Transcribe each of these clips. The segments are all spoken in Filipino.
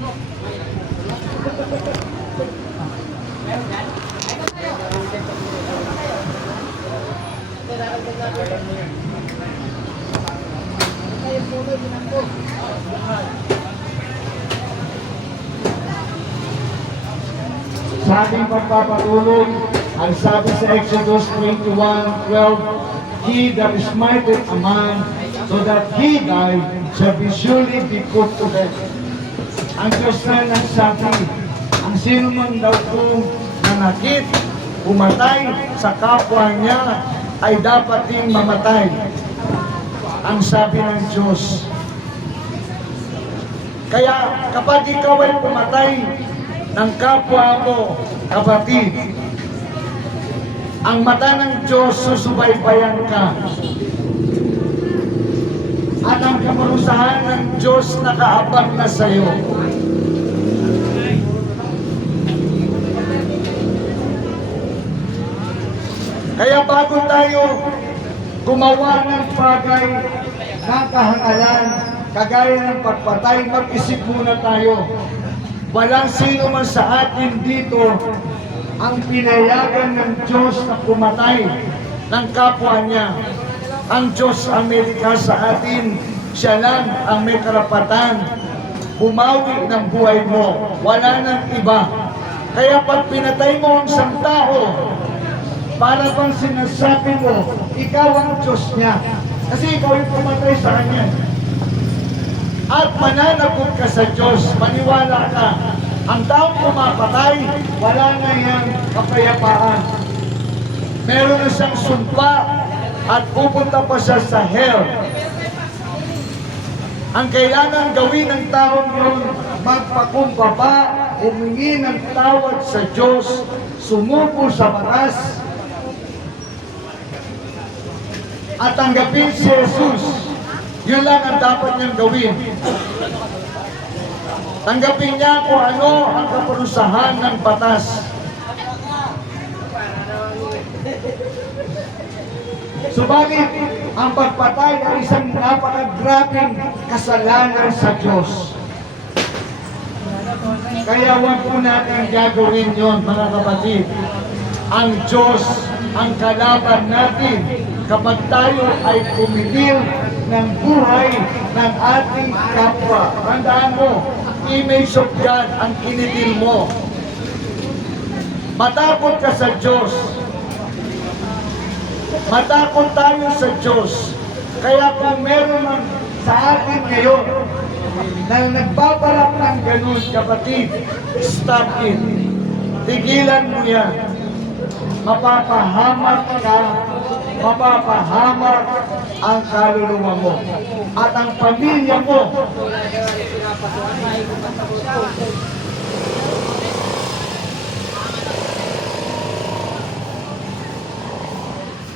Sa ating pagpapatulog, ang sabi sa Exodus 21:12, He that smiteth a man so that he die shall be surely be put to death. Ang Diyos na nagsabi, ang sino man daw kung nanakit, umatay sa kapwa niya, ay dapat ding mamatay. Ang sabi ng Diyos. Kaya kapag ikaw ay pumatay ng kapwa mo, kapatid, ang mata ng Diyos susubaybayan ka. At ang kamarusahan ng Diyos nakaabang na sa iyo. Kaya bago tayo gumawa ng bagay na kahangalan, kagaya ng pagpatay, mag-isip muna tayo. Walang sino man sa atin dito ang pinayagan ng Diyos na pumatay ng kapwa niya. Ang Diyos ang may likha sa atin, siya lang ang may karapatan bumawi ng buhay mo. Wala nang iba. Kaya pag pinatay mo ang isang tao, para bang sinasabi mo, ikaw ang Diyos niya. Kasi ikaw yung pumatay sa kanya. At mananagot ka sa Diyos, maniwala ka. Ang taong pumapatay, wala na yan kapayapaan. Meron na siyang sumpa at pupunta pa siya sa hell. Ang kailangan gawin ng taong yun, magpakumbaba, humingi ng tawad sa Diyos, sumuko sa batas, at tanggapin si Jesus. Yun lang ang dapat niyang gawin. Tanggapin niya kung ano ang kaparusahan ng batas. Subalit, ang pagpatay ay isang napakagrabing kasalanan sa Diyos. Kaya huwag po natin gagawin yon, mga kapatid. Ang Diyos ang kalaban natin kapag tayo ay pumigil ng buhay ng ating kapwa. Tandaan mo, image of God ang kinitil mo. Matakot ka sa Diyos. Matakot tayo sa Diyos. Kaya kung meron man sa atin ngayon na nagbabalak ng ganun, kapatid, stop it. Tigilan mo yan. Mapapahamak ka, mapapahamak ang kaluluwa mo at ang pamilya mo.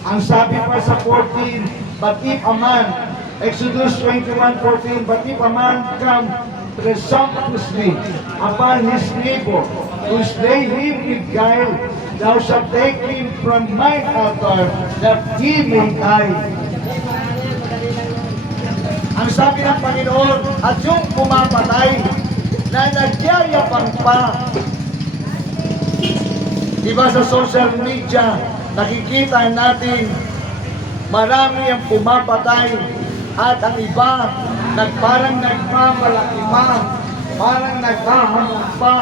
Ang sabi pa sa 14, but if a man, Exodus 21:14, but if a man come presumptuously upon his neighbor, to slay him with guile, thou shalt take him from mine altar, that he may die. Ang sabi ng Panginoon, at yung pumapatay na nagyayabang pa. Diba sa social media, nakikita natin marami ang pumapatay at ang iba parang nagmamalaki pa, parang naghahamon pa.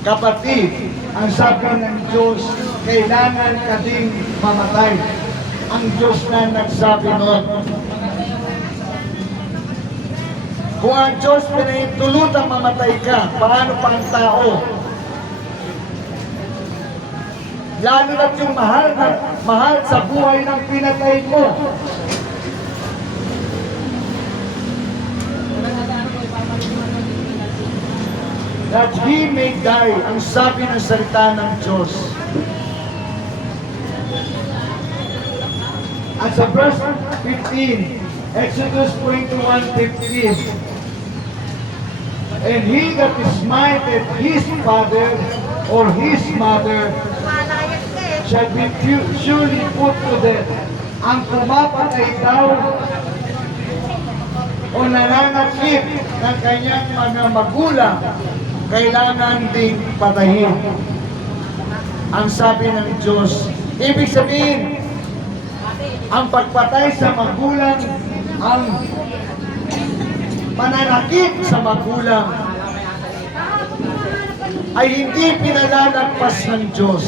Kapatid, ang sabi ng Diyos, kailangan ka ding mamatay. Ang Diyos na nagsabi nun. Kung ang Diyos pinahintulutang mamatay ka, paano pa ang tao? Lalo na't yung mahal sa buhay ng pinatay mo. That he may die, ang sabi ng salita ng Diyos. At sa verse 15, Exodus 21:15, and he that smiteth his father or his mother shall be surely put to death. Ang pumapatay daw o o nananakit ng kanyang mga magulang, kailangan ding patayin. Ang sabi ng Diyos, ibig sabihin, ang pagpatay sa magulang, ang pananakit sa magulang, ay hindi pinalalagpas ng Diyos.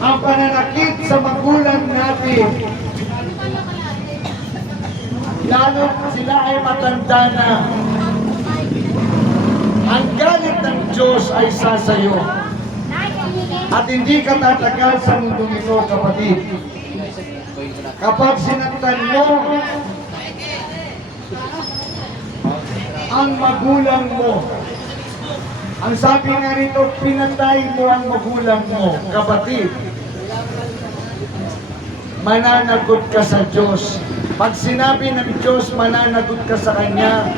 Ang pananakit sa magulang natin, lalo sila ay matanda na, ang galit ng Diyos ay sasayo. At hindi ka tatagal sa mundong ito, kapatid. Kapag sinaktan mo ang magulang mo, ang sabi nga rito, pinatay mo ang magulang mo, kapatid, mananagot ka sa Diyos. Pag sinabi ng Diyos, mananagot ka sa Kanya,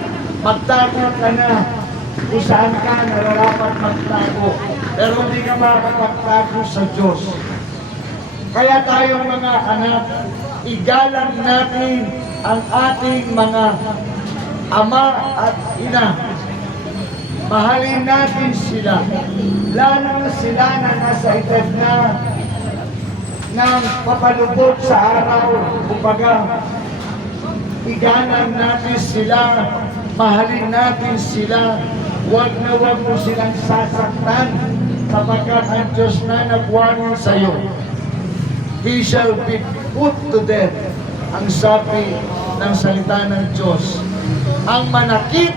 magtago ka na kung saan ka nararapat magtago. Pero hindi ka makakapagtago sa Diyos. Kaya tayong mga anak, igalang natin ang ating mga ama at ina. Mahalin natin sila. Lalo na sila na nasa edad na ng papalubot sa araw. Kumbaga, igalang natin sila. Mahalin natin sila. Huwag na huwag mo silang sasaktan sapagkat ang Diyos na nagwanan sa iyo. He shall be put to death. Ang sabi ng salita ng Diyos. Ang manakit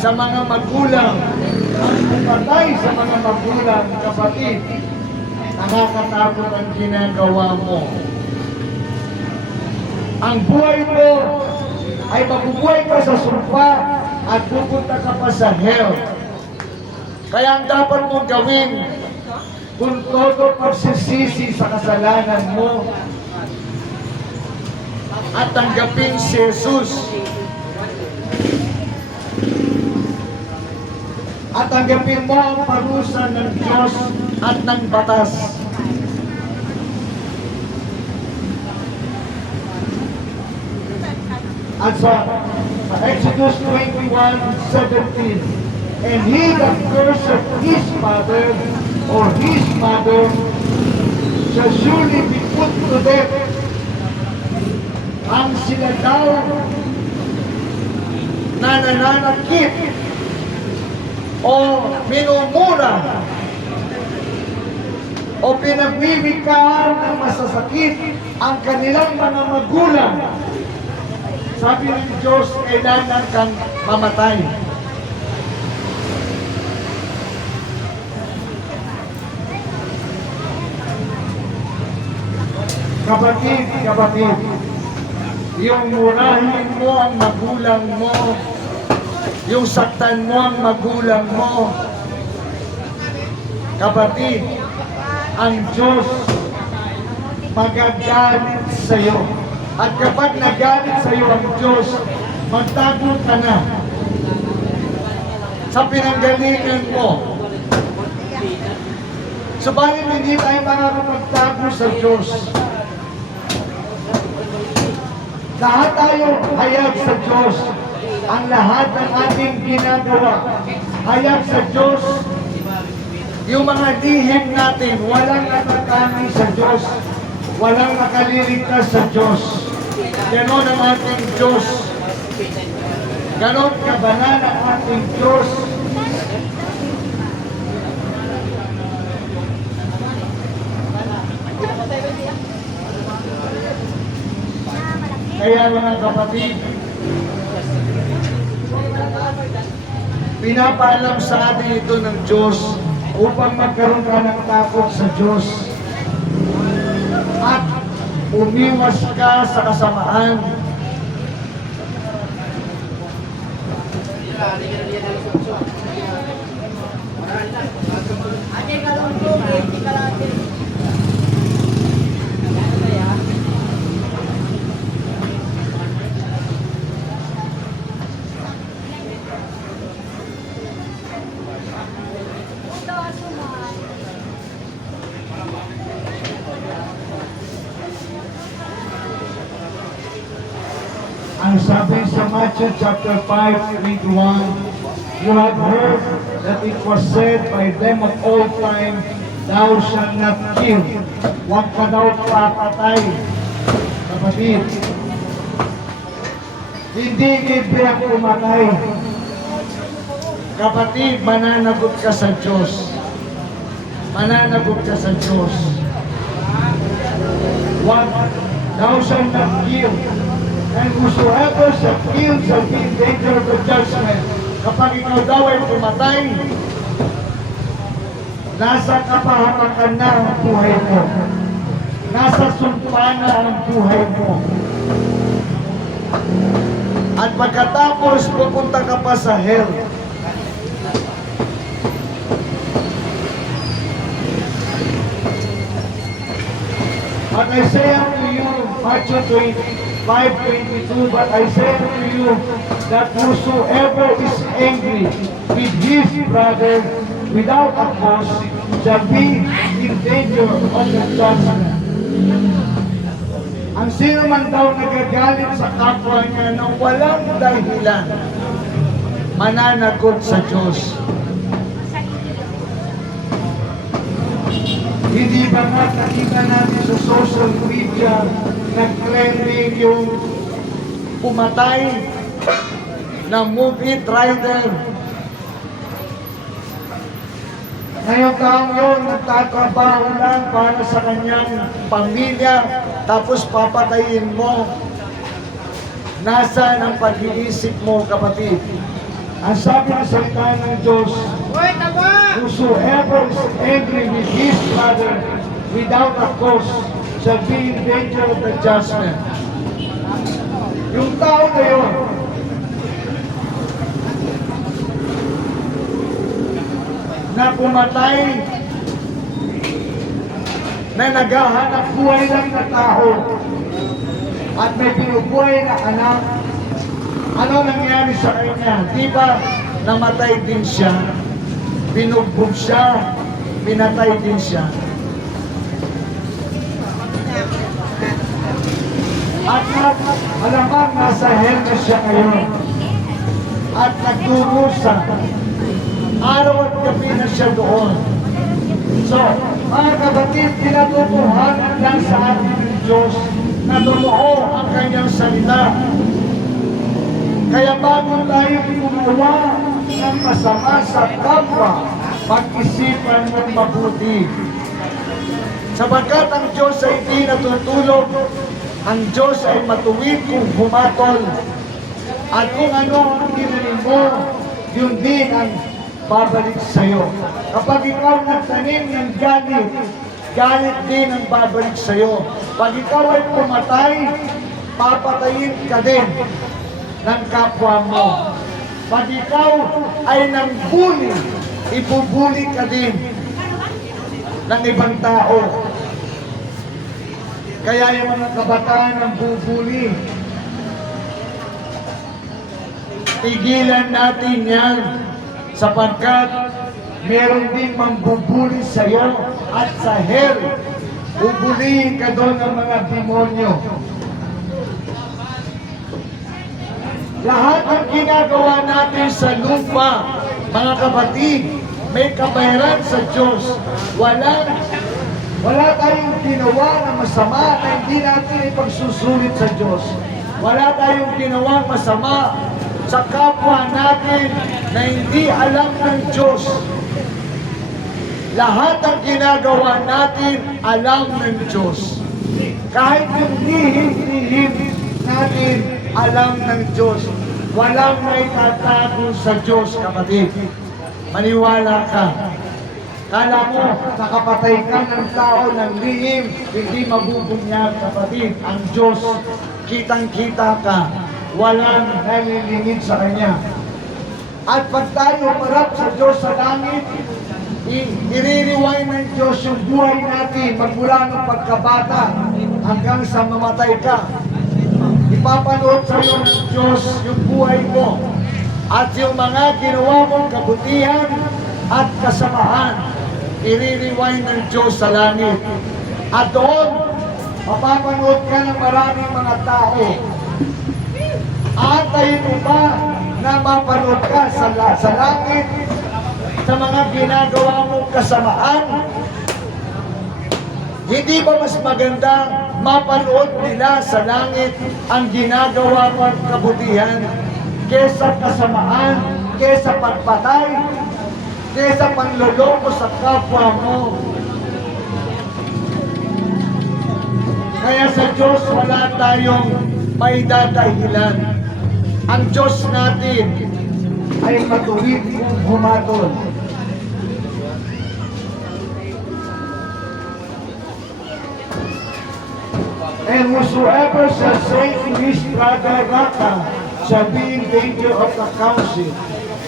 sa mga magulang, ang pagpatay sa mga magulang, kapatid, nakakatakot ang ginagawa mo. Ang buhay mo ay mabubuhay ka sa sumpa at pupunta ka pa sa hell. Kaya ang dapat mong gawin, kung todo pagsisisi sa kasalanan mo at tanggapin si Jesus at tanggapin mo ang parusa ng Diyos at ng batas. At sa Exodus 21:17, and he that curseth his father or his mother shall surely be put to death. Ang sila daw na nananakit o minumura o pinagwiwikaan ng masasakit ang kanilang mga magulang, sabi ng Diyos, kailangan kang mamatay. Kapatid, yung murahin mo ang magulang mo, yung saktan mo ang magulang mo, kapatid, ang Diyos magagalit sa iyo. At kapag nagalit sa iyo ang Diyos, magtago ka na sa pinanggalingan mo. Subalit hindi tayo makakapagtago sa Diyos. Lahat tayo hayag sa Diyos. Ang lahat ng ating ginagawa, hayag sa Diyos. Yung mga lihim natin, walang natatangi sa Diyos. Walang nakaliligtas sa Diyos. Ganon ang ating Diyos. Ganon kabanal ang ating Diyos. Kaya mga kapatid, pinapaalam sa atin ito ng Diyos upang magkaroon ka ng takot sa Diyos at umiwas ka sa kasamaan. Sabi sa Matthew chapter 5:21, you have heard that it was said by them of old time, thou shalt not kill. Huwag ka daw papatay. Kapatid, hindi libre ang pumatay. Kapatid, mananagot ka sa Diyos. Mananagot ka sa Diyos. What? Thou shalt not kill. And whosoever shall kill shall be in danger of the judgment. Kapag ikaw daw ay pumatay, nasa kapahamakan na ang buhay mo. Nasa sumpa na ang buhay mo. At pagkatapos, pupunta ka pa sa hell. But I say unto you, Matthew 5:22, but I say unto you, that whosoever is angry with his brother without a cause shall be in danger of the judgment. Ang sino man daw nagagalit sa kapwa niya ng walang dahilan, mananagot sa Diyos. Hindi ba nga nakita natin sa social media, nag-trending yung pumatay na movie rider. Ngayong taong yun, nagtatrabaho lang para sa kanyang pamilya, tapos papatayin mo. Nasaan ang pag-iisip mo, kapatid? Ang sabi ng salita ng Diyos, whosoever is angry with his brother without a cause shall be in danger of the judgment. Yung tao na yun, na pumatay, na naghahanap buhay lang na tao, at may binubuhay na anak, ano nangyari sa kanya? Di ba namatay din siya? Binugbog siya, pinatay din siya. At malamang nasa hell na siya ngayon. At nagdurusa. Araw at gabi na siya doon. So, mga kapatid, pinatutuhanan lang sa atin ng Diyos na totoo ang kanyang salita. Kaya bago tayo gumawa ng masama sa kapwa, pag-isipan ng mabuti. Sapagkat ang Diyos ay di natutulog, ang Diyos ay matuwid kung humatol. At kung ano ang tinanim mo, yun din ang babalik sa'yo. Kapag ikaw nagtanim ng galit, galit din ang babalik sa'yo. Pag ikaw ay pumatay, papatayin ka din ng kapwa mo. Pag ikaw ay nangbuli, ibubuli ka din ng ibang tao. Kaya yung mga kabataan ang bubuli, tigilan natin yan sapagkat meron din mambubuli sa iyo at sa hell. Bubulihin ka doon ng mga demonyo. Lahat ng ginagawa natin sa lupa, mga kapatid, may kabayaran sa Diyos. Wala tayong ginawa na masama na hindi natin ipagsusulit sa Diyos. Wala tayong ginawa masama sa kapwa natin na hindi alam ng Diyos. Lahat ng ginagawa natin alam ng Diyos. Kahit yung lihim-lihim natin alam ng Diyos. Walang may tatago sa Diyos, kapatid. Maniwala ka. Kala mo, nakapatay ka ng tao ng lihim, hindi mabubunyag, kapatid. Ang Diyos, kitang-kita ka. Walang nalilingid sa Kanya. At pag tayo marap sa Diyos sa langit, i-rewind ng Diyos yung buhay natin magmula ng pagkabata hanggang sa mamatay ka. Ipapanood sa iyo ng Diyos yung buhay mo at yung mga ginawa mong kabutihan at kasamahan. I-rewind ng Diyos sa langit. At doon, mapapanood ka ng maraming mga tao. Aantayin mo ba na mapanood ka sa langit sa mga ginagawa mong kasamaan? Hindi ba mas maganda mapanood nila sa langit ang ginagawa mong kabutihan kesa kasamaan, kesa pagpatay, kesa panloloko sa kapwa mo? Kaya sa Diyos wala tayong maidadahilan. Ang Diyos natin ay matuwid kung humatol. And whosoever shall say to his brother Raka shall be in danger of the council.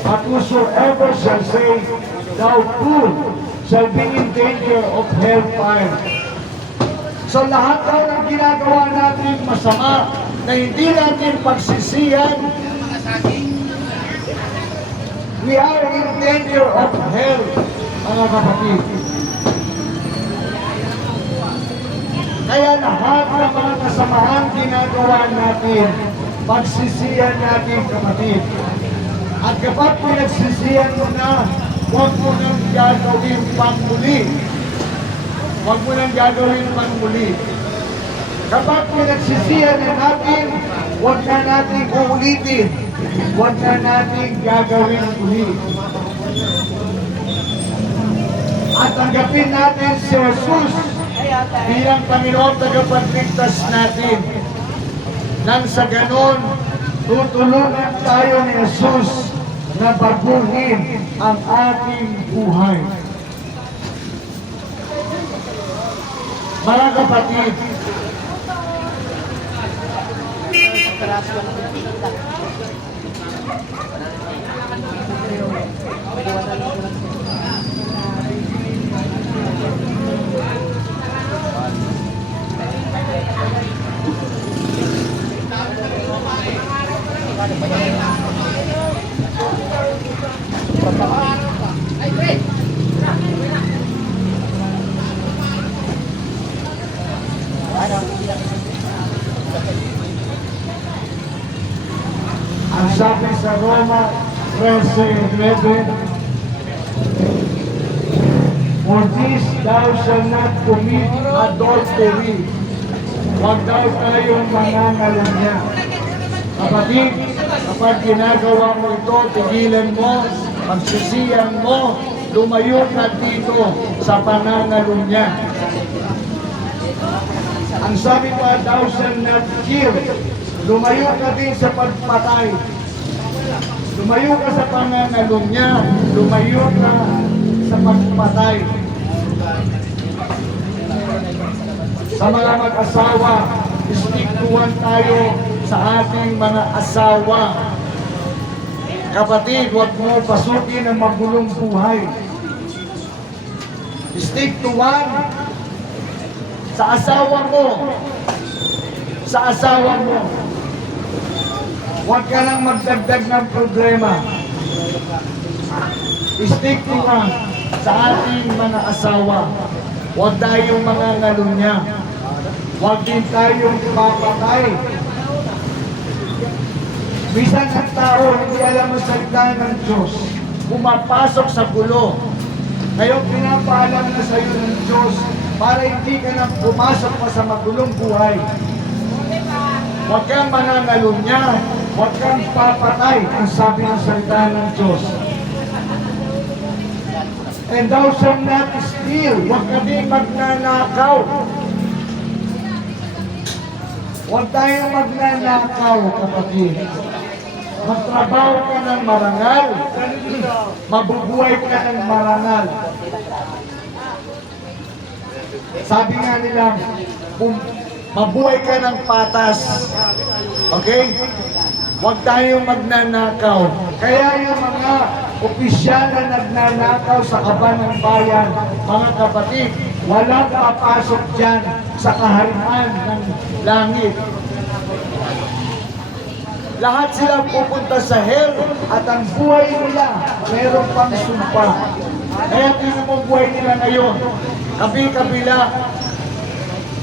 But whosoever shall say, thou fool, shall be in danger of hellfire. So lahat daw ng ginagawa natin masama na hindi natin pagsisiyan, we are in danger of hell, mga kapatid. Kaya lahat ng mga kasamahan ginagawa natin, pagsisiyan natin, kapatid. At kapag pinagsisiyan mo na, huwag mo nang gagawin pang muli. Huwag mo nang gagawin pang muli. Kapag pinagsisiyan na natin, huwag na natin uulitin. Huwag na natin gagawin muli. At tanggapin natin si Jesus bilang Panginoon tagapagligtas natin. Nang sa ganon, tutulungan tayo ni Jesus na baguhin ang ating buhay. Mga kapatid, ang sabi sa Roma 13:11, for this thou shalt not commit adultery. Huwag daw tayong mangangalunya. Kapatid, kapag ginagawa mo ito, tigilan mo, pagsisiyan mo, lumayo ka dito sa panangalunya. Ang sabi pa, thou shalt not kill. Lumayo ka din sa pagpatay. Lumayo ka sa pangangalunya. Lumayo ka sa pagpatay. Sa mga mag-asawa, stick to one tayo sa ating mga asawa. Kapatid, huwag mo pasukin ang magulong buhay. Stick to one sa asawa mo. Sa asawa mo. Huwag ka lang magdagdag ng problema. Stick to one sa ating mga asawa. Huwag tayong mga ngalunya. Huwag din tayong papatay. Bisan ang tao hindi alam ang salita ng Diyos, pumapasok sa gulo. Ngayon pinapaalam na sa iyo ng Diyos para hindi ka na pumasok pa sa magulong buhay. Huwag kang manangalunya, huwag kang papatay, ang sabi ng salita ng Diyos. And thou shalt not steal, huwag ka din magnanakaw. Huwag tayong magnanakaw, kapatid. Magtrabaho ka ng marangal, mabubuhay ka ng marangal. Sabi nga nila, mabuhay ka ng patas. Okay? Huwag tayong magnanakaw. Kaya yung mga opisyal na nagnanakaw sa kaban ng bayan, mga kapatid, walang papasok dyan sa kaharian ng langit. Lahat sila pupunta sa hell at ang buhay nila mayroon pang sumpa. Kaya tingnan mo buhay nila ngayon, kabi-kabila.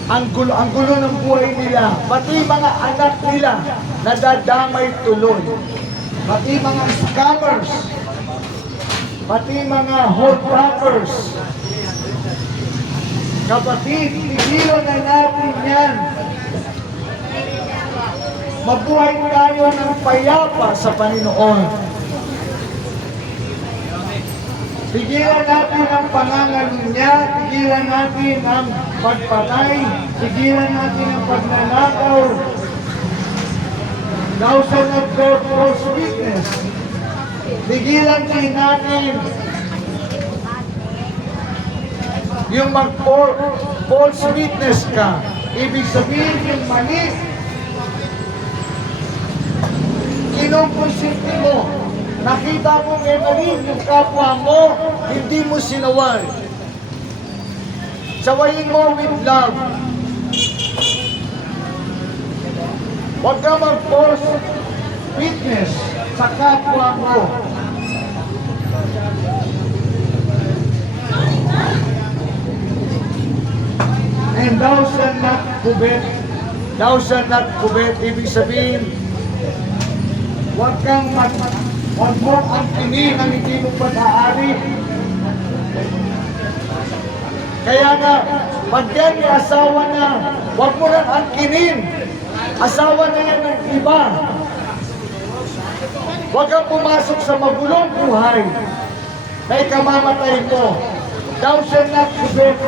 ang gulo ng buhay nila, pati mga anak nila nadadamay tuloy, pati mga scammers, pati mga holdbackers. Kapatid, tigilan na natin yan. Mabuhay tayo ng payapa sa Panginoon. Tigilan natin ang pangangalunya, tigilan natin ang pagpatay, tigilan natin ang pagnanakaw. Thou shalt not bear false witness. Tigilan din natin yung mag-false witness ka. Ibig sabihin yung mali. Kinukonsinti mo. Nakita mo may mali yung kapwa mo, hindi mo sinaway. Sawayin mo with love. Huwag ka mag-false witness sa kapwa mo. And thou shalt not covet. Thou shalt not covet. Ibig sabihin, huwag mo ang tinin ang hindi mo pag-aari. Kaya nga, pag yan may asawa na, huwag mo nang angkinin. Asawa na yan ng iba. Huwag kang pumasok sa magulong buhay na ikamamatay mo. Thou shalt not covet.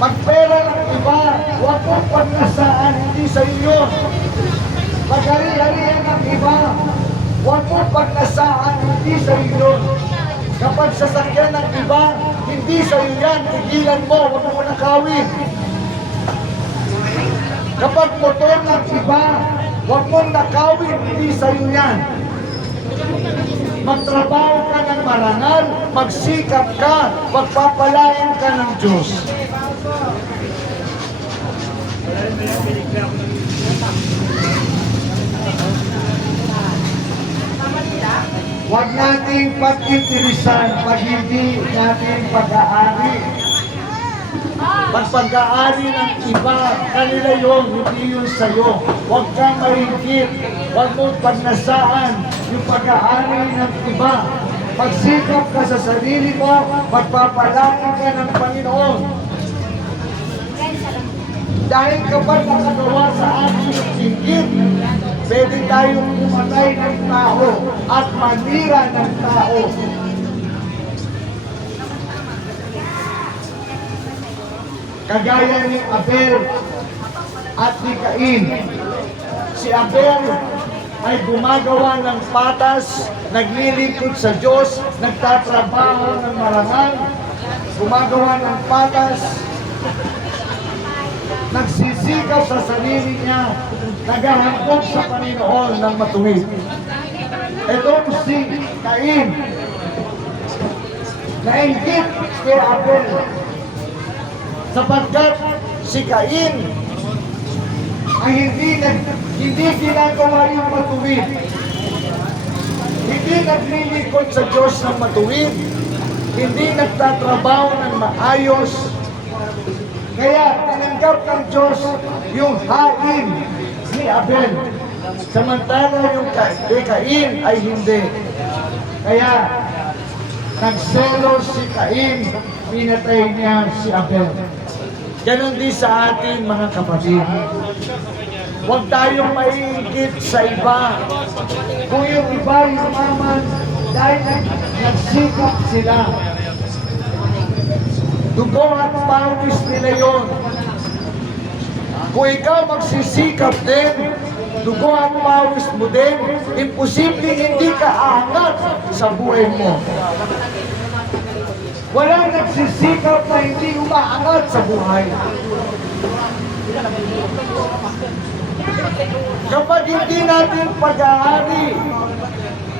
Pagpera ng iba, huwag mong pagnasaan, hindi sa iyo. Pag-ari-arihan ng iba, huwag mong pagnasaan, hindi sa iyo. Kapag sasakyan ng iba, hindi sa iyo yan, tigilan mo, huwag mo nakawin. Kapag motor ng iba, huwag mong nakawin, hindi sa iyo yan. Magtrabaho ka ng marangal, magsikap ka, magpapalain ka ng Diyos. Huwag nating pag-intirisan pag hindi natin pag-aari. Pag pag-aari ng iba, kanila yun, hindi yun sa'yo. Huwag kang mahigit, huwag mong pagnasaan yung pag-aari ng iba. Pagsikap ka sa sarili mo, magpapalain ka ng Panginoon. Dahil kapag nakagawa sa ating inggit, pwede tayong pumatay ng tao at manira ng tao. Kagaya ni Abel at ni Cain. Si Abel ay gumagawa ng patas, naglilingkod sa Diyos, nagtatrabaho ng marangal, gumagawa ng patas, nagsisikap sa sarili niya, naghahambog sa Panginoon ng matuwid. Ito si Cain, nainggit kay Abel, sapagkat si Cain ay hindi ginagawa yung matuwid. Hindi naglilingkod sa Diyos ng matuwid, hindi nagtatrabaho ng maayos. Kaya tinanggap ng Diyos yung hain ni Abel. Samantala yung kay Cain ay hindi. Kaya nagselos si Cain, pinatay niya si Abel. Ganon din sa atin mga kapatid. Huwag tayong maiingit sa iba. Kung yung iba yumaman dahil nagsikap sila, dugo at pawis nila yun. Kung ikaw magsisikap din, dugo at pawis mo din, imposible hindi ka aangat sa buhay mo. Walang nagsisikap na hindi umaangat sa buhay. Kapag hindi natin pag-aari,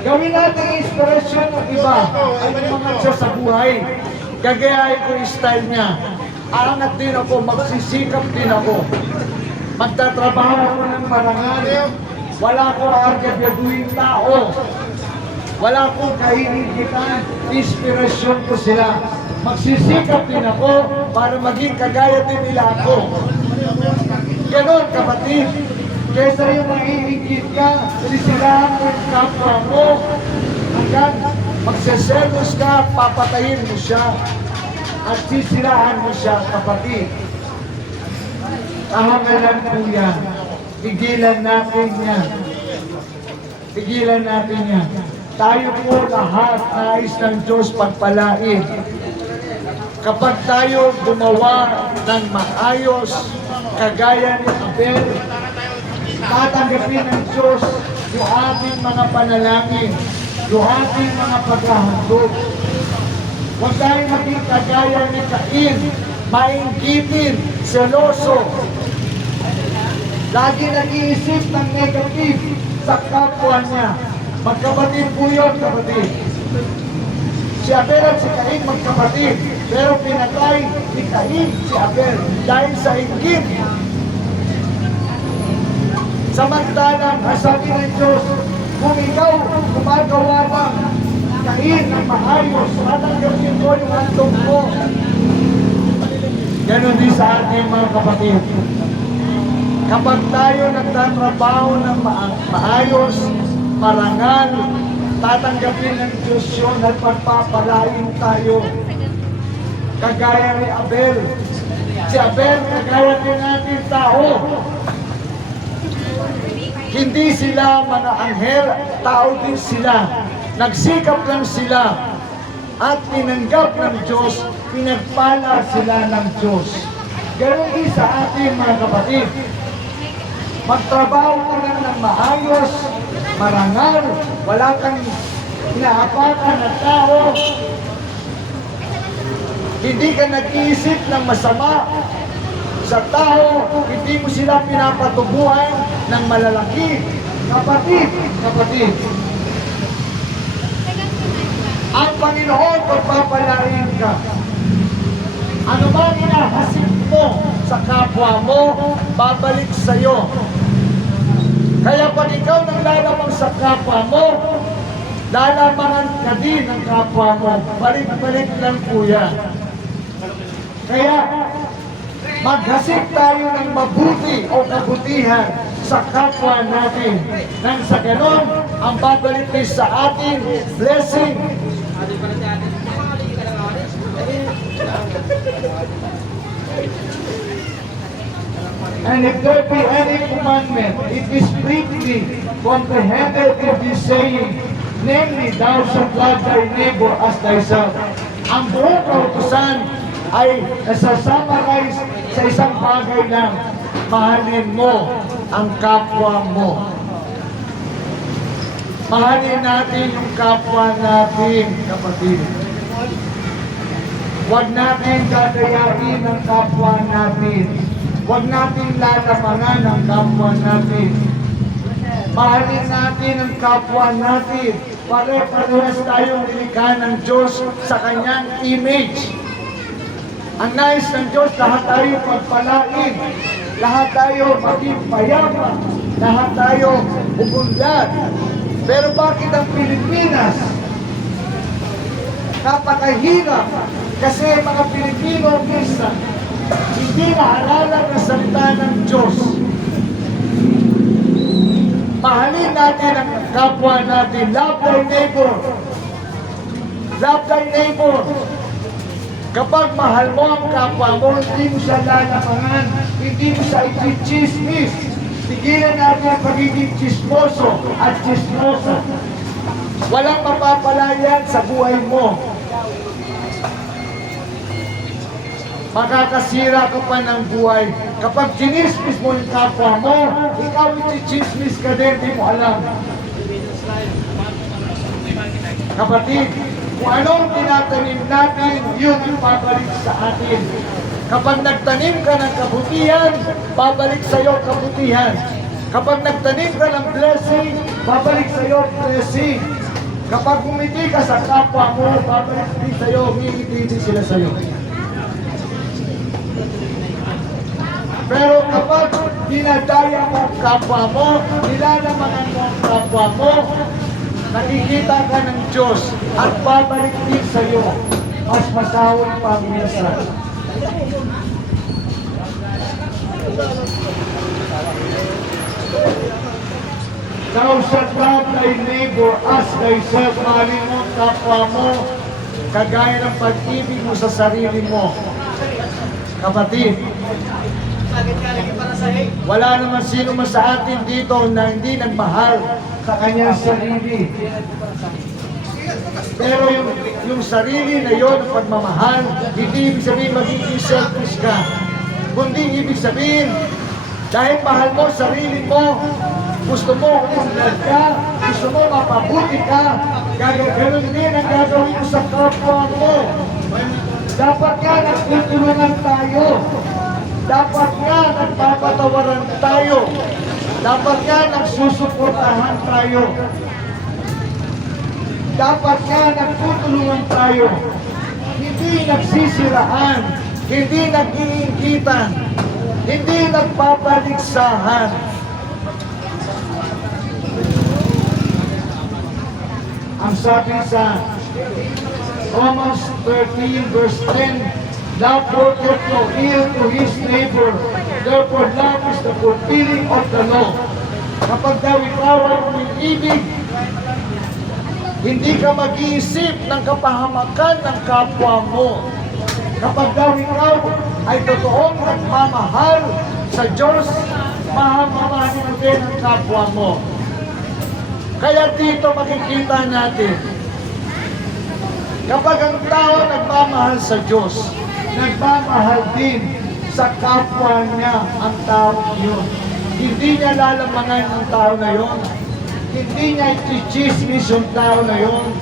gawin natin inspirasyon ng iba ay umangat siya sa buhay. Gagayahin ko yung style niya. Aangat din ako, magsisikap din ako. Magtatrabaho ako ng marangal. Wala akong argabyaduing tao. Wala akong kainigitan. Inspirasyon ko sila. magsisikap din ako para maging kagaya din nila ako. Ganon, kapatid. Kesa yung maiingit ka, sisirahan mo yung kapwa mo, hanggang magseselos ka, papatayin mo siya, at sisirahan mo siya, kapatid. Kahangalan po yan. Pigilan natin yan. Pigilan natin yan. Tayo po lahat nais ng Diyos pagpalain. Kapag tayo gumawa ng maayos, kagaya ni Abel, tatanggapin ng Diyos yung ating mga panalangin, yung ating mga paghahandog. Huwag tayo maging kagaya ni Cain, mainggitin, seloso, lagi nag-iisip ng negative sa kapwa niya. Magkapatid po yun, kapatid. Si Abel at si Cain magkapatid, pero pinatay ni Cain si Abel dahil sa inggit. Samantalang, sabi ng Diyos, kung ikaw gumagawa ng Cain ng maayos, tatanggapin ko yung handog mo. Ganon din sa ating mga kapatid. Kapag tayo nagtatrabaho ng maayos, marangal, tatanggapin ng Diyos yun at pagpapalain tayo. Kagaya ni Abel. Si Abel, kagaya din natin tao. Hindi sila mga anghel, tao din sila. Nagsikap lang sila at tinanggap ng Diyos, pinagpala sila ng Diyos. Ganon din sa ating mga kapatid. Magtrabaho ka lang ng maayos, marangal, wala kang inaapakan na tao. Hindi ka nag-iisip ng masama sa tao, hindi mo sila pinapatubuhan ng malalaki. Kapatid, kapatid, ang Panginoon pagpapalain ka. Ano ba hinahasip mo sa kapwa mo, babalik sa iyo. Kaya pag ikaw naglalamang sa kapwa mo, lalamangan ka din ng kapwa mo. Balik-balik lang po yan. Kaya maghasik tayo ng mabuti o kabutihan sa kapwa natin. Nang sa ganon, ang babalik sa atin, blessing. And if there be any commandment, it is briefly comprehended in this saying, namely, thou shalt love thy neighbor as thyself. Ang buong kautusan ay nasasummarize sa isang bagay lang, mahalin mo ang kapwa mo. Mahalin natin yung kapwa natin, kapatid. Huwag natin gagayain ang kapwa natin. Huwag natin lalamangan ang kapwa natin. Mahalin natin ang kapwa natin. Pare-parehas tayong nilikha ng Diyos sa kanyang image. Ang nais ng Diyos, lahat tayo pagpalain. Lahat tayo maging payaman. Lahat tayo umunlad. Pero bakit ang Pilipinas napakahirap? Kasi mga Pilipino minsan hindi naalala ng salita ng Diyos. Mahalin natin ang kapwa natin. Love thy neighbor. Love thy neighbor. Kapag mahal mo ang kapwa mo, hindi mo siya lalamangan, hindi mo siya i-chismis. Tigilan natin ang pagiging chismoso at chismosa. Walang mapapalayan sa buhay mo. Makakasira ka pa ng buhay. Kapag chinismis mo yung kapwa mo, ikaw i-chismis ka din, di mo alam. Kapatid, kung anong tinatanim natin, yun ang babalik sa atin. Kapag nagtanim ka ng kabutihan, babalik sa iyo kabutihan. Kapag nagtanim ka ng blessing, babalik sa iyo blessing. Kapag umiti ka sa kapwa mo, babalik din sa iyo, umiti din sila sa iyo. Pero kapag dinadaya mo ang kapwa mo, nilalamangan mo ang kapwa mo, nakikita ka ng Diyos at babalik din sa iyo. mas masahol pa minsan. Thou shalt love thy neighbor as thyself. Mahalin mo ang kapwa mo kagaya ng pag-ibig mo sa sarili mo. Kapatid, wala naman sino man sa atin dito na hindi nagmahal sa kanyang sarili. Pero yung sarili na yon, ang pagmamahal, hindi ibig sabihin magiging selfish ka. Kundi ibig sabihin, dahil mahal mo sarili mo, gusto mo umunlad ka, gusto mo mapabuti ka, gano'n din ang gagawin mo sa kapwa mo. Dapat nga nagtutulungan tayo. Dapat nga nagpapatawaran tayo. Dapat nga nagsusuportahan tayo. Dapat nga nagtutulungan tayo. Hindi nagsisiraan, hindi nag-iinggitan, hindi nagpapaligsahan. Ang sabi sa Romans 13 verse 10, love worketh no ill to his neighbor, therefore love is the fulfilling of the law. Kapag daw ikaw ay umiibig, hindi ka mag-iisip ng kapahamakan ng kapwa mo. Kapag daw ikaw ay totoong nagmamahal sa Diyos, mahamamahalin mo din ang kapwa mo. Kaya dito makikita natin, kapag ang tao nagmamahal sa Diyos, nagmamahal din sa kapwa niya ang tao yun. Hindi niya lalamangan ang tao na yun. Hindi niya i-chismis yung tao na yun.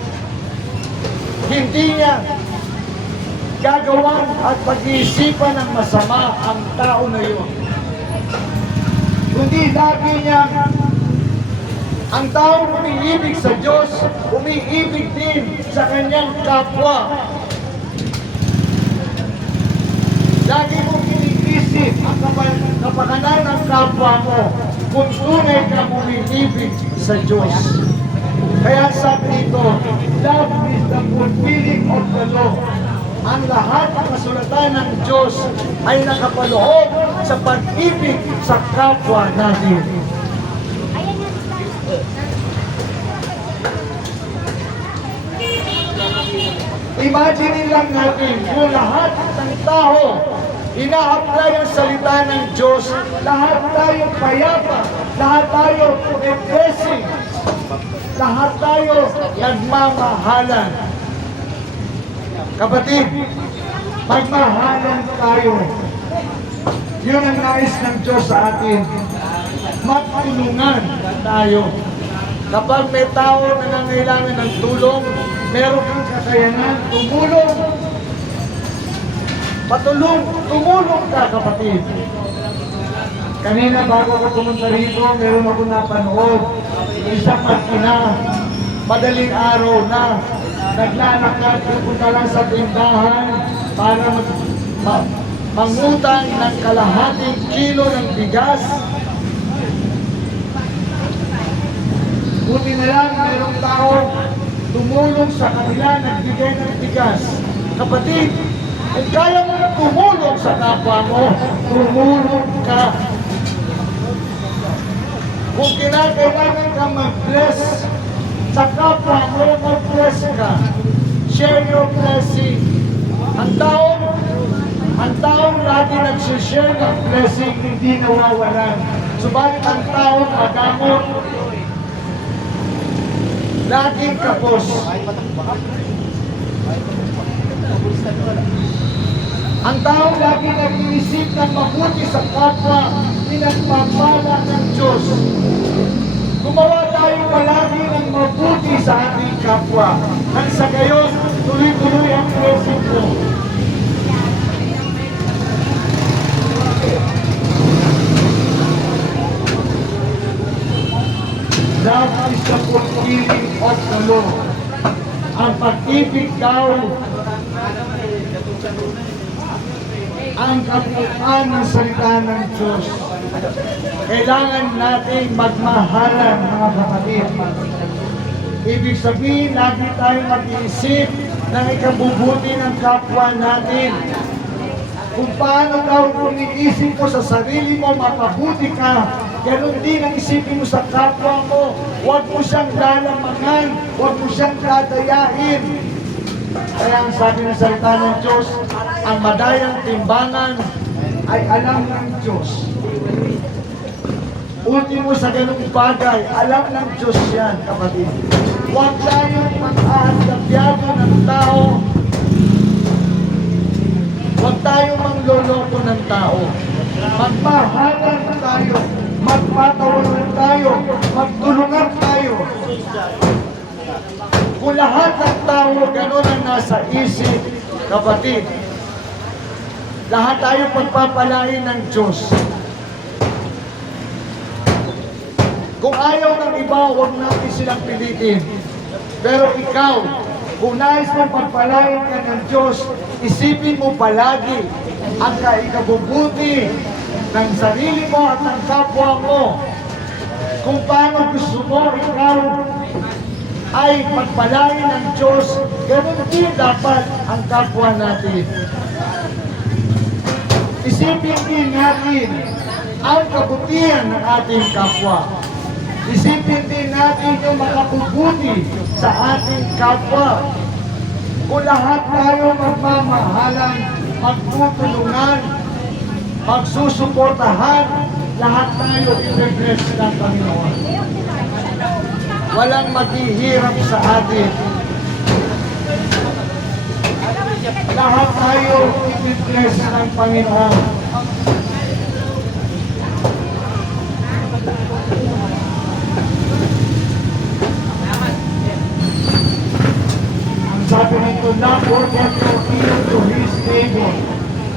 Hindi niya gagawan at pag-iisipan ng masama ang tao na yun. Kundi lagi niya ang taong umiibig sa Diyos, umiibig din sa kanyang kapwa. Lagi mong iniisip ang kapakanan ng kapwa mo kung tunay kang umiibig sa Diyos. Kaya sabi dito, love is the fulfilling of the law. Ang lahat ng kasulatan ng Diyos ay nakapaloob sa pag-ibig sa kapwa natin. Imagine lang natin kung lahat ng tao ina-apply ang salita ng Diyos, lahat tayo payapa, lahat tayo blessing, lahat tayo nagmamahalan. Kapatid, magmahalan tayo. Yun ang nais ng Diyos sa atin. Magtulungan tayo. Kapag may tao na nangailangan ng tulong, meron kang kakayanan, tumulong. Tumulong ka, kapatid. Kanina bago ako pumunta rito, meron ako napanood. Isang makina, madaling araw na, naglalakad, pupunta lang sa tindahan para mangutang ng kalahating kilo ng bigas. Buti na lang, mayroong tao tumulong sa kanila, nagbigay ng bigas. Kapatid, kung kaya mo na tumulong sa kapwa mo, tumulong ka. Kung kinakailangan ka mag-bless sa kapwa mo, mag-bless ka. Share your blessing. Ang taong lagi nag-share ng blessing, hindi nawawalan. Subalit ang taong magamot, laging kapos. Ang tao lagi nag-iisip ng mabuti sa kapwa, pinagpapala ng Diyos. Gumawa tayo palagi ng mabuti sa ating kapwa. Nang sa gayon, tuloy-tuloy ang blessing mo. Love is the fulfilling of the law. Ang pag-ibig daw ang kapuan ng salita ng Diyos. Kailangan nating magmahalan, mga kapatid. Ibig sabihin, lagi tayong mag-iisip ng ikabubuti ng kapwa natin. Kung paano daw iniisip mo sa sarili mo, mapabuti ka, ganun din ang isipin mo sa kapwa mo. Huwag mo siyang lalamangan, huwag mo siyang dadayain. Kaya ang sabi ng salita ng Diyos, ang madayang timbangan ay alam ng Diyos. Ultimo sa ganung bagay, alam ng Diyos yan, kapatid. Huwag tayong mag-ahandapyado ng tao. Huwag tayong mangloloko ng tao. Magmahalan tayo, magpatawanan tayo, magtulungan tayo. Kung lahat ng tao gano'n ang nasa isip, kapatid, lahat tayo pagpapalain ng Diyos. Kung ayaw ng iba, huwag natin silang pilitin. Pero ikaw, kung nais mong pagpalain ka ng Diyos, isipin mo palagi ang ikabubuti ng sarili mo at ng kapwa mo. Kung paano gusto mo ikaw ay pagpalain ng Diyos, ganun din dapat ang kapwa natin. Isipin din natin ang kabutihan ng ating kapwa. Isipin din natin yung makabubuti sa ating kapwa. Kung lahat tayo magmamahalan, magtutulungan, magsusuportahan, lahat tayo i-bless ng Panginoon. Walang maghihirap sa atin. Lahat tayo i-bless ng Panginoon. Sabi nito, not forget your ear to his table.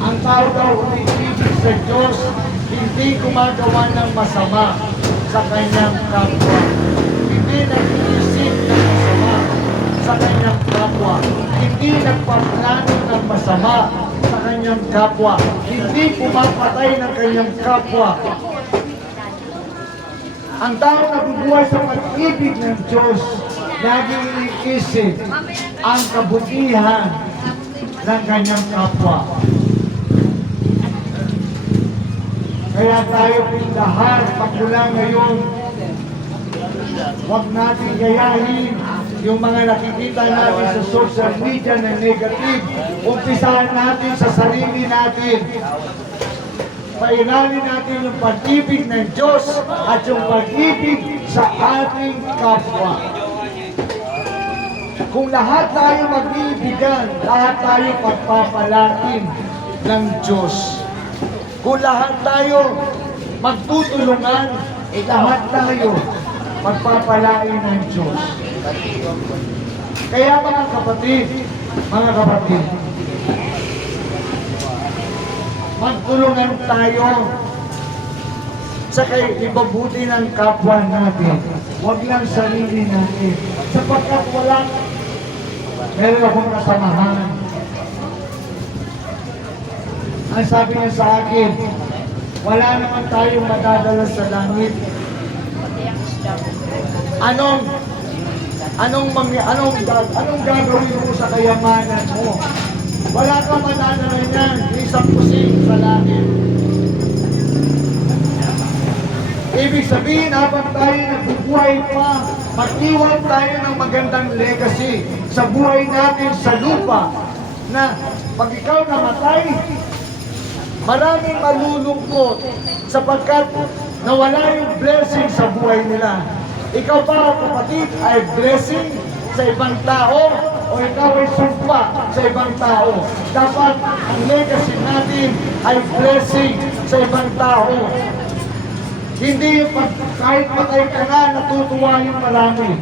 Ang tao daw umiibig sa Diyos, hindi gumagawa ng masama sa kanyang kapwa. Hindi nag-iisip ng masama sa kanyang kapwa. Hindi nagpaplano ng masama sa kanyang kapwa. Hindi pumapatay ng kanyang kapwa. Ang tao nabubuhay sa pag-ibig ng Diyos, laging iniisip ang kabutihan ng kanyang kapwa. Kaya tayo lahat, pagmula ngayon, huwag natin gayahin yung mga nakikita natin sa social media na negative. Umpisahan natin sa sarili natin. Pairalin natin yung pag-ibig ng Diyos at yung pag-ibig sa ating kapwa. Kung lahat tayo mag-iibigan, lahat tayo pagpapalain ng Diyos. Kung lahat tayo magtutulungan, lahat tayo pagpapalain ng Diyos. Kaya mga kapatid, magtulungan tayo sa ibabuti ng kapwa natin. Huwag lang sarili natin. Sapagkat meron akong kasamahan. Ang sabi niya sa akin, wala naman tayong madadala sa langit. Anong gagawin mo sa kayamanan mo? Wala kang madadala niyan, isang kusing sa langit. Ibig sabihin, habang tayo nagbubuhay pa, mag-iwan tayo ng magandang legacy sa buhay natin sa lupa, na pag ikaw namatay, maraming malulungkot sapagkat nawala yung blessing sa buhay nila. Ikaw ba, kapatid, ay blessing sa ibang tao o ikaw ay sumpa sa ibang tao? Dapat ang legacy natin ay blessing sa ibang tao. Hindi yung kahit patay ka na, natutuwa yung marami.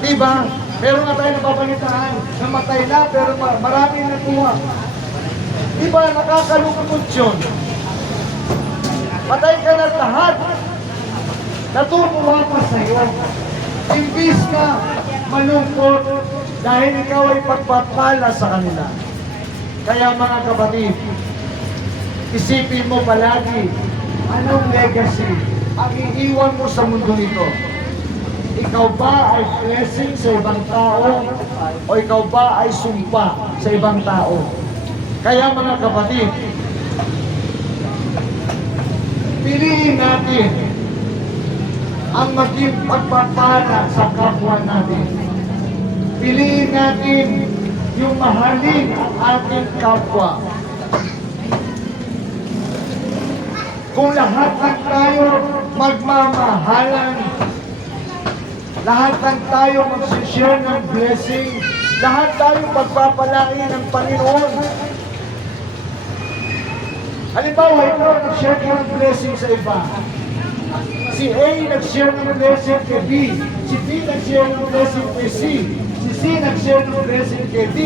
Diba? Meron nga tayo nababalitaan, namatay na pero marami natuwa. Diba? Nakakalungkot yun. Patay ka na lahat. Natutuwa pa sa'yo. Imbis na malungkot dahil ikaw ay pagpapala sa kanila. Kaya mga kapatid, isipin mo palagi, anong legacy ang iiwan mo sa mundo nito? Ikaw ba ay blessing sa ibang tao o ikaw ba ay sumpa sa ibang tao? Kaya mga kapatid, piliin natin ang maging pagpapala sa kapwa natin. Piliin natin yung mahalin ang ating kapwa. Kung lahat ng tayo magmamahalan, lahat ng tayo mag-share ng blessing, lahat tayo pagpapalain ng Panginoon. Halimbawa, ikaw nag-share ka ng blessing sa iba. Si A nag-share ng blessing kay B. Si B nag-share ng blessing kay C. Si C nag-share ng blessing kay D.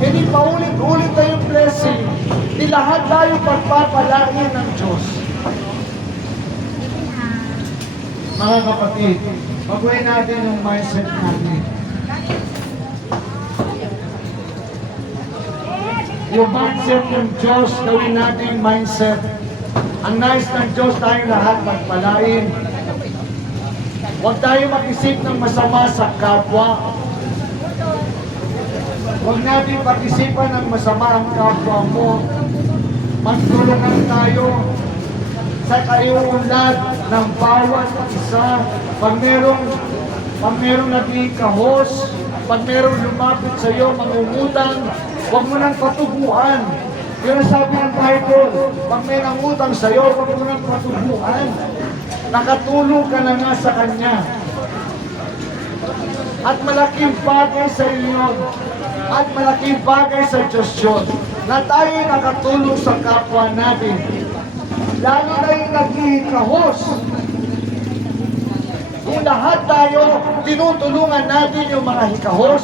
E di paulit-ulit tayong blessing. Di lahat tayo pagpapalain ng Diyos. Mga kapatid, pag-uwi natin yung mindset natin. Yung mindset ng Diyos, gawin natin yung mindset. Ang nais ng Diyos tayong lahat magpalain. Huwag tayo mag-isip ng masama sa kapwa. Huwag natin pag-isipan ng masama ang kapwa mo. Magtulungan tayo sa kaiunlad ng bawat isa. Pag merong naging kahos, pag merong lumapit sa iyo, mangungutang, huwag mo nang patubuan. Yun ang sabi ng Bible, pag may nangutang sa iyo, huwag mo nang patubuan. Nakatulong ka na nga sa Kanya. At malaking bagay sa iyo, at malaking bagay sa Diyos yun, na tayo nakatulong sa kapwa natin. Lalo na yung naghihikahos. Kung lahat tayo tinutulungan natin yung mga hikahos,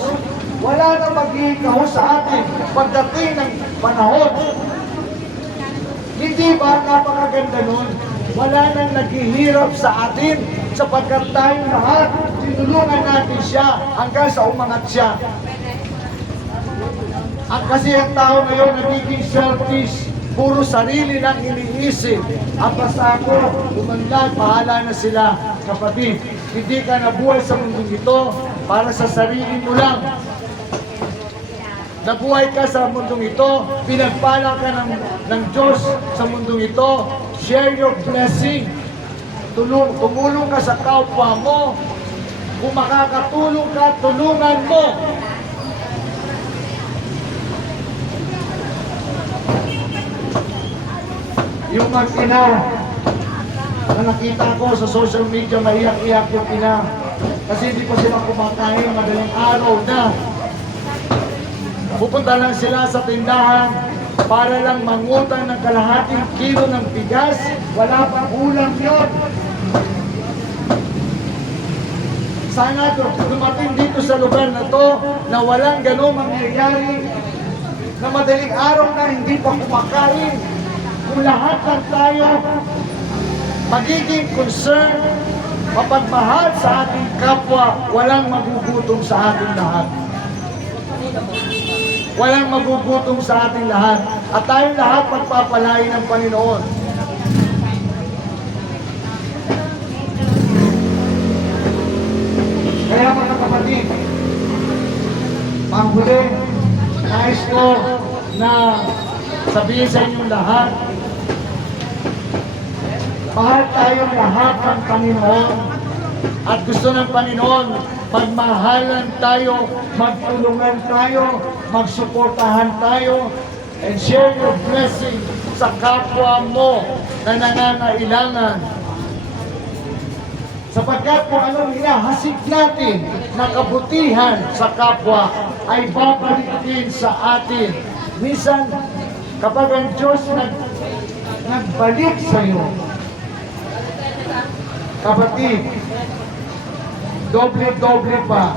wala na maghihikahos sa atin pagdating ng panahon. Hindi ba napakaganda nun? Wala nang naghihirap sa atin sapagkat tayo lahat tinulungan natin siya hanggang sa umangat siya. Kasi ang tao ngayon nagiging selfish, puro sarili lang iniisip. Basta ako, lumandag, bahala na sila. Kapatid, hindi ka nabuhay sa mundong ito para sa sarili mo lang. Nabuhay ka sa mundong ito, pinagpala ka ng Diyos sa mundong ito. Share your blessing. Tumulong ka sa kapwa mo. Kung makakatulong ka, tulungan mo. Yung mag-ina na nakita ko sa social media, maiyak-iyak yung ina. Kasi hindi pa sila kumakain, madaling araw na. Pupunta lang sila sa tindahan para lang mangutang ng kalahating kilo ng bigas. Wala pang ulam yun. Sana dumating dito sa lugar na to na walang ganong mangyayari, na madaling araw na hindi pa kumakain. Kung lahat ng tayo magiging concern, mapagmahal sa ating kapwa, walang magugutom sa ating lahat. Walang magugutom sa ating lahat. At tayong lahat pagpapalain ng Panginoon. Kaya mga kapatid, panghuli, nais ko na sabihin sa inyong lahat, mahal tayong lahat ng Panginoon at gusto ng Panginoon, magmahalan tayo, magtulungan tayo, magsuportahan tayo, and share your blessing sa kapwa mo na nangangailangan. Sapagkat kung anong hinahasik natin na kabutihan sa kapwa ay babalik din sa atin. Minsan, kapag ang Diyos nagbalik sa iyo, kapatid, doble-doble pa.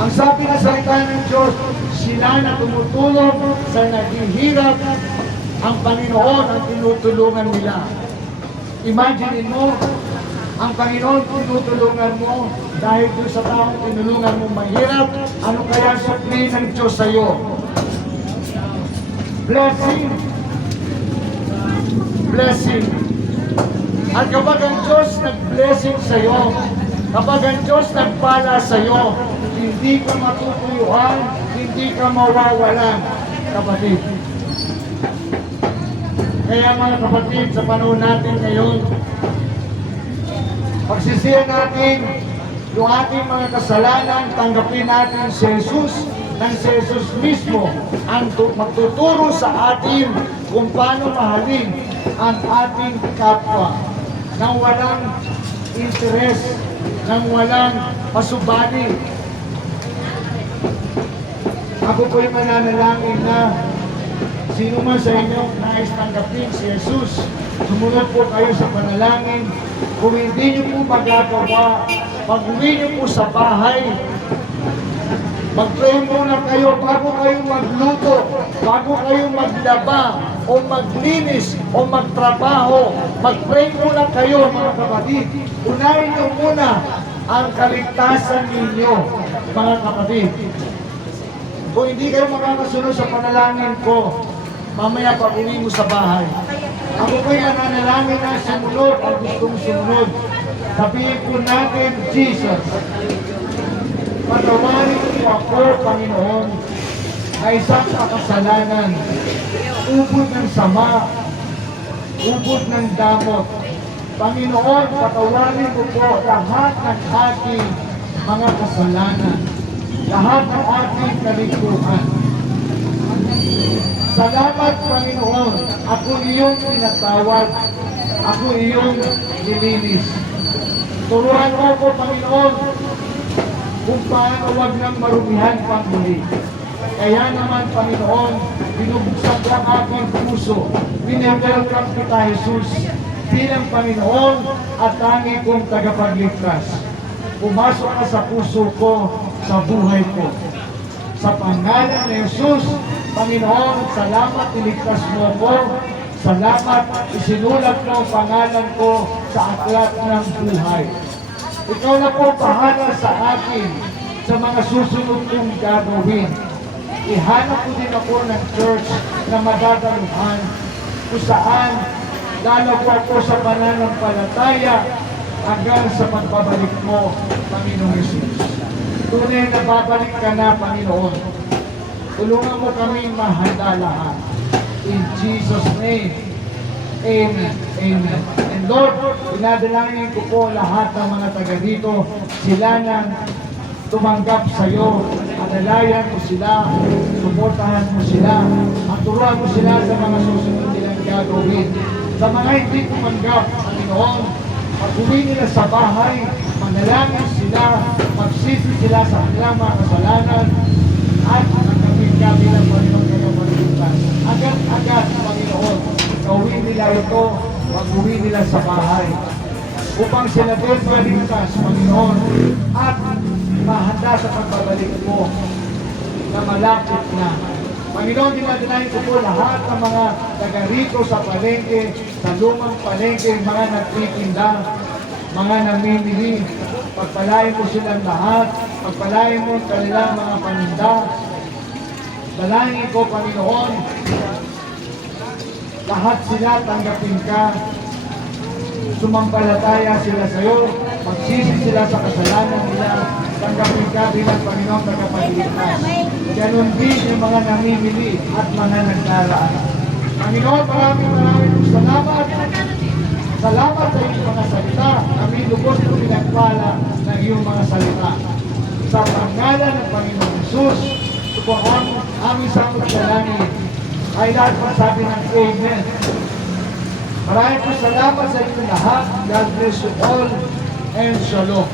Ang sabi na salita ng Diyos, sila na tumutulong sa naghihirap, ang Panginoon ang tinutulungan nila. Imagine mo, ang Panginoon tinutulungan mo dahil doon sa taong tinulungan mo mahirap, ano kaya sabihin ng Diyos sa iyo? blessing. Blessing. At kapag ang Diyos nag-blessing sa'yo, kapag ang Diyos nagpala sa'yo, hindi ka matutuyuan, hindi ka mawawalan, kapatid. Kaya mga kapatid, sa panahon natin ngayon, pagsisiyan natin yung ating mga kasalanan, tanggapin natin si Jesus, nang si Jesus mismo ang magtuturo sa atin kung paano mahalin ang ating kapwa nang walang interes, nang walang pasubali. Ako po'y mananalangin na sino man sa inyo nais tanggapin si Jesus, sumunod po kayo sa panalangin. Kung hindi nyo po magagawa, pag-uwi nyo po sa bahay, mag-pray muna kayo bago kayo magluto, bago kayo maglaba, o maglinis, o magtrabaho. Mag-pray muna kayo mga kapatid. Unahin nyo muna ang kaligtasan ninyo, mga kapatid. Kung hindi kayo makakasunod sa panalangin ko, mamaya pag-uwi mo sa bahay, ako po'y mananalangin na sumunod ang gustong sumunod. Sabihin po natin, Jesus, patawarin mo ako, Panginoon, na isang makasalanan, ubod ng sama, ubod ng damot. Panginoon, patawarin mo po lahat ng aking mga kasalanan, lahat ng aking kalikuhan. Salamat, Panginoon, ako iyong pinatawad, ako iyong nilinis. Turuan mo ko, Panginoon, kung paano wag nang marumihan pang muli. Kaya naman, Panginoon, binubuksan ko ang aking puso. Binewelcome kita, Jesus, bilang Panginoon at tangi kong tagapagligtas. Pumasok ka sa puso ko, sa buhay ko. Sa pangalan ni Jesus, Panginoon, salamat, iligtas mo ko. Salamat, isinulat mo ang pangalan ko sa aklat ng buhay. Ikaw na po bahala sa akin sa mga susunod kong gagawin. Ihanap ko din ako ng church na madadaluhan kung saan lalago ako sa pananampalataya hanggang sa pagbabalik mo, Panginoong Jesus. Tunay na babalik ka na, Panginoon. Tulungan mo kami mahanda lahat. In Jesus' name, Amen. Amen. And Lord, pinadalangin ko po lahat ng mga taga dito, sila nang tumanggap sa iyo. Adalayan mo sila, suportahan mo sila, at turuan mo sila sa mga susunod nilang gagawin. Sa mga hindi tumanggap, Panginoon, pag-uwi nila sa bahay, manalangin sila, magsisi sila sa kanilang mga kasalanan, at magkapit ka bilang Panginoon kayo maligtas. Agad-agad, Panginoon, gawin nila ito, pag-uwi nila sa bahay, upang sila din maligtas, Panginoon, at mahanda sa pagbabalik mo na malapit na. Panginoon, dinadalayan ko po lahat ng mga taga rito sa palengke, sa lumang palengke, mga nagtitinda, mga namimili. Pagpalain mo silang lahat, pagpalain mo kanilang mga paninda. Dalangin ko, Panginoon, lahat sila tanggapin ka, sumampalataya sila sa iyo, magsisi sila sa kasalanan nila, tanggapin ka bilang Panginoon tagapagligtas. Ganon din yung mga namimili at mga nagdaraan. Panginoon, maraming salamat. Salamat sa iyong mga salita. Kami lubos po pinagpala ng iyong mga salita. Sa pangalan ng Panginoon Jesus, ito po ang aming samot sa langit. Ay lahat masabi ng Amen. Maraming po salamat sa inyo lahat. God bless you all and shalom.